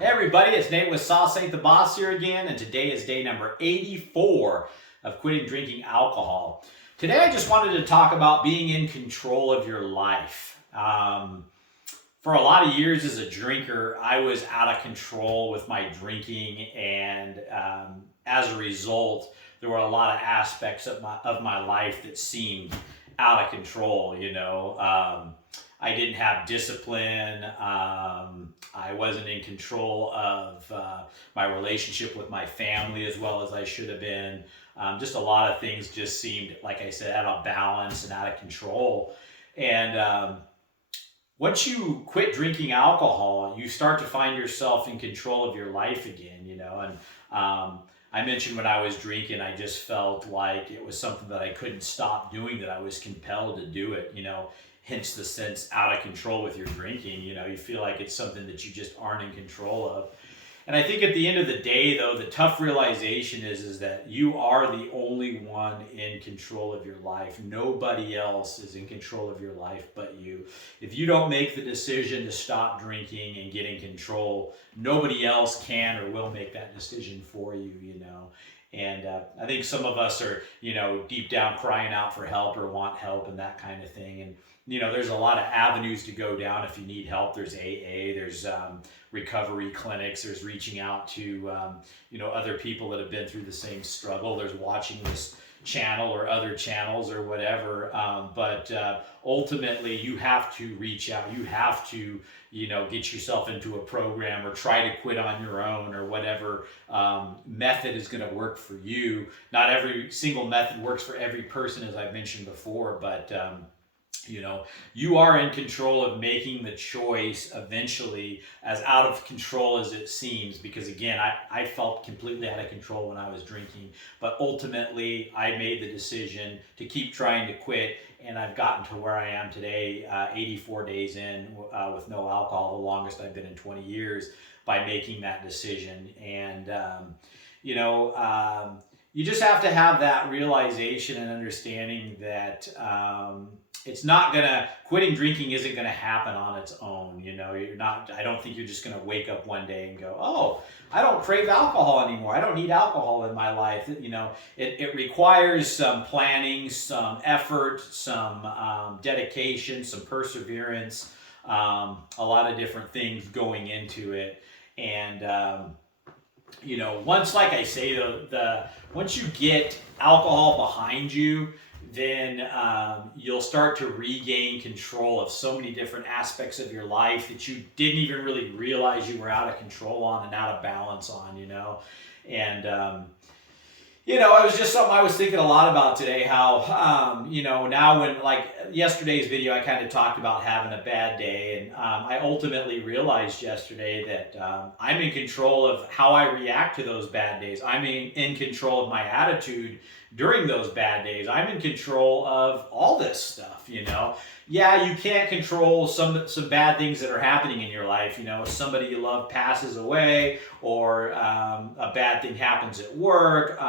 Hey everybody, it's Nate with Sauce Ain't the Boss here again, and today is day number 84 of quitting drinking alcohol. Today I just wanted to talk about being in control of your life. For a lot of years as a drinker, I was out of control with my drinking, and as a result, there were a lot of aspects of my life that seemed out of control. I didn't have discipline. I wasn't in control of my relationship with my family as well as I should have been. Just a lot of things just seemed, like I said, out of balance and out of control. And once you quit drinking alcohol, you start to find yourself in control of your life again. And I mentioned when I was drinking, I just felt like it was something that I couldn't stop doing, that I was compelled to do it. Hence the sense out of control with your drinking. You feel like it's something that you just aren't in control of. And I think at the end of the day, though, the tough realization is that you are the only one in control of your life. Nobody else is in control of your life but you. If you don't make the decision to stop drinking and get in control, nobody else can or will make that decision for you. And I think some of us are, deep down crying out for help or want help and that kind of thing. And, there's a lot of avenues to go down if you need help. There's AA, there's recovery clinics, there's reaching out to, other people that have been through the same struggle. There's watching this channel or other channels or whatever. But ultimately, you have to reach out. You have to, get yourself into a program or try to quit on your own or whatever method is going to work for you. Not every single method works for every person, as I've mentioned before, but you are in control of making the choice eventually, as out of control as it seems, because again, I felt completely out of control when I was drinking, but ultimately I made the decision to keep trying to quit, and I've gotten to where I am today, 84 days in with no alcohol, the longest I've been in 20 years, by making that decision. And you just have to have that realization and understanding that quitting drinking isn't gonna happen on its own. I don't think you're just gonna wake up one day and go, oh, I don't crave alcohol anymore. I don't need alcohol in my life. It requires some planning, some effort, some dedication, some perseverance, a lot of different things going into it. And once, like I say, once you get alcohol behind you, then you'll start to regain control of so many different aspects of your life that you didn't even really realize you were out of control on and out of balance on. And it was just something I was thinking a lot about today, how, now when, like yesterday's video, I kind of talked about having a bad day. And I ultimately realized yesterday that I'm in control of how I react to those bad days. I'm in control of my attitude during those bad days. I'm in control of all this stuff. Yeah, you can't control some bad things that are happening in your life. Somebody you love passes away, or a bad thing happens at work.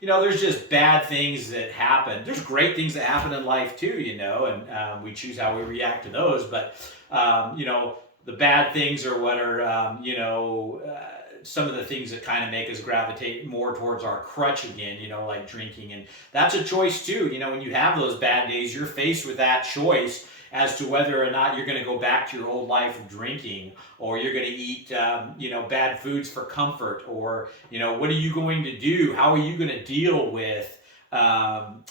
There's just bad things that happen. There's great things that happen in life too, and we choose how we react to those. But the bad things are what are some of the things that kind of make us gravitate more towards our crutch again, like drinking. And that's a choice too. When you have those bad days, you're faced with that choice as to whether or not you're going to go back to your old life of drinking, or you're going to eat, bad foods for comfort, or, what are you going to do? How are you going to deal with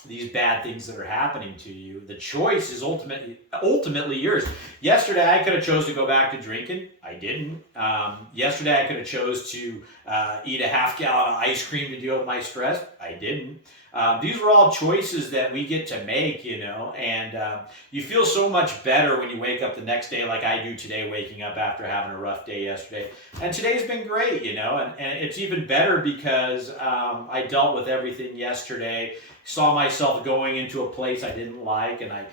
these bad things that are happening to you? The choice is ultimately yours. Yesterday, I could have chose to go back to drinking. I didn't. Yesterday, I could have chose to eat a half gallon of ice cream to deal with my stress. I didn't. These are all choices that we get to make, and you feel so much better when you wake up the next day, like I do today, waking up after having a rough day yesterday. And today's been great, and it's even better because I dealt with everything yesterday, saw myself going into a place I didn't like, and I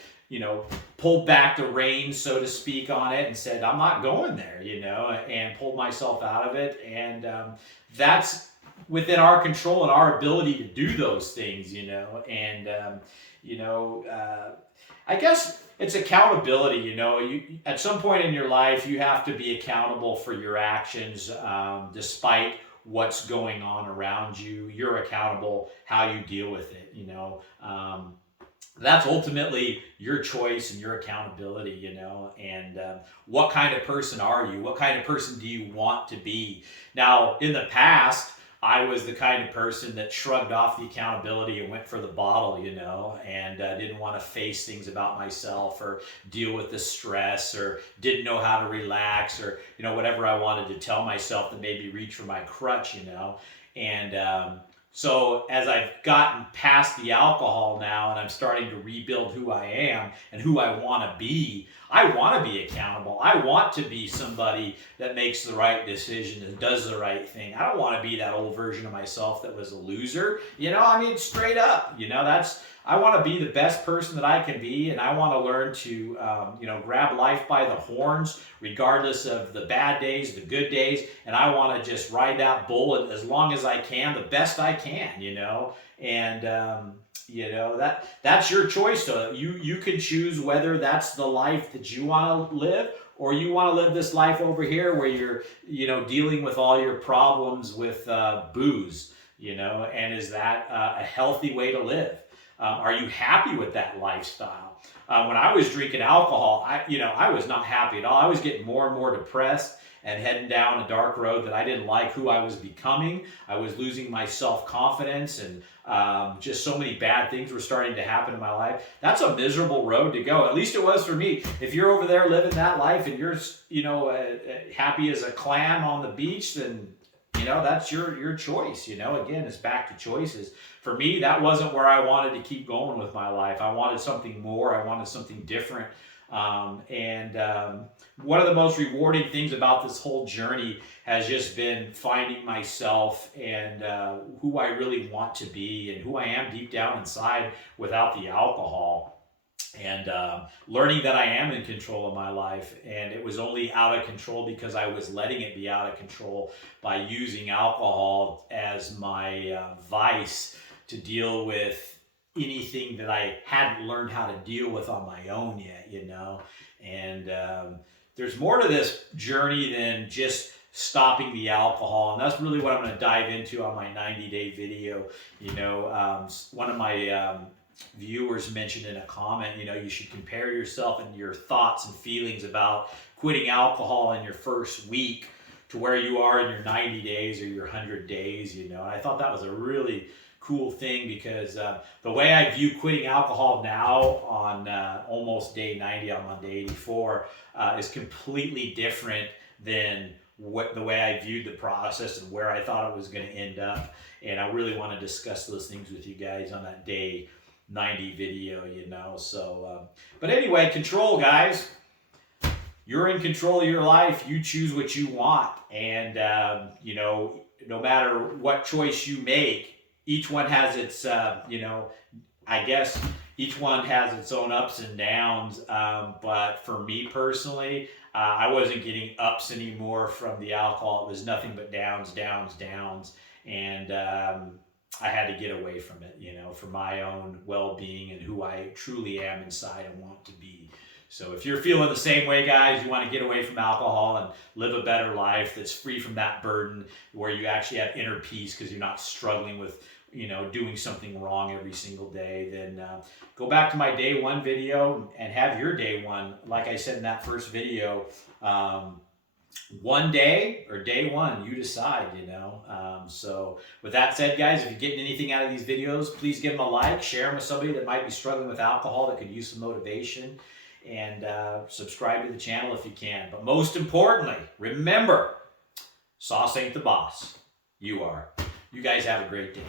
pulled back the reins, so to speak, on it and said, I'm not going there, and pulled myself out of it. And that's within our control and our ability to do those things, and I guess It's accountability. You know, you at some point in your life you have to be accountable for your actions, despite what's going on around you. You're accountable how you deal with it. You know, that's ultimately your choice and your accountability. You know, and what kind of person are you? What kind of person do you want to be? Now, in the past, I was the kind of person that shrugged off the accountability and went for the bottle, you know, and didn't want to face things about myself or deal with the stress, or didn't know how to relax, or, you know, whatever I wanted to tell myself that made me reach for my crutch, you know. And so as I've gotten past the alcohol now and I'm starting to rebuild who I am and who I want to be, I want to be accountable. I want to be somebody that makes the right decision and does the right thing. I don't want to be that old version of myself that was a loser. You know, I mean, straight up, you know, I want to be the best person that I can be, and I want to learn to, you know, grab life by the horns, regardless of the bad days, the good days, and I want to just ride that bull as long as I can, the best I can, you know, and you know, that's your choice. So you can choose whether that's the life that you want to live, or you want to live this life over here where you're, you know, dealing with all your problems with booze, you know, and is that a healthy way to live? Are you happy with that lifestyle? When I was drinking alcohol, I was not happy at all. I was getting more and more depressed and heading down a dark road that I didn't like who I was becoming. I was losing my self-confidence, and just so many bad things were starting to happen in my life. That's a miserable road to go. At least it was for me. If you're over there living that life and you're, you know, happy as a clam on the beach, then, you know, that's your choice. You know, again, it's back to choices. For me, that wasn't where I wanted to keep going with my life. I wanted something more. I wanted something different. One of the most rewarding things about this whole journey has just been finding myself and who I really want to be and who I am deep down inside without the alcohol. And learning that I am in control of my life, and it was only out of control because I was letting it be out of control by using alcohol as my vice to deal with anything that I hadn't learned how to deal with on my own yet, you know. And there's more to this journey than just stopping the alcohol, and that's really what I'm going to dive into on my 90-day video. You know, one of my viewers mentioned in a comment, you know, you should compare yourself and your thoughts and feelings about quitting alcohol in your first week to where you are in your 90 days or your 100 days, you know. And I thought that was a really cool thing, because the way I view quitting alcohol now on almost day 90, I'm on day 84, is completely different than the way I viewed the process and where I thought it was going to end up. And I really want to discuss those things with you guys on that day 90 video, you know. So but anyway, control, guys. You're in control of your life. You choose what you want, and you know, no matter what choice you make, each one has its you know, I guess each one has its own ups and downs, but for me personally, I wasn't getting ups anymore from the alcohol. It was nothing but downs, downs, downs, and I had to get away from it, you know, for my own well-being and who I truly am inside and want to be. So if you're feeling the same way, guys, you want to get away from alcohol and live a better life that's free from that burden, where you actually have inner peace because you're not struggling with, you know, doing something wrong every single day, then go back to my day one video and have your day one. Like I said in that first video, one day or day one, you decide, you know. So with that said, guys, if you're getting anything out of these videos, please give them a like, share them with somebody that might be struggling with alcohol that could use some motivation, and subscribe to the channel if you can. But most importantly, remember, sauce ain't the boss. You are. You guys have a great day.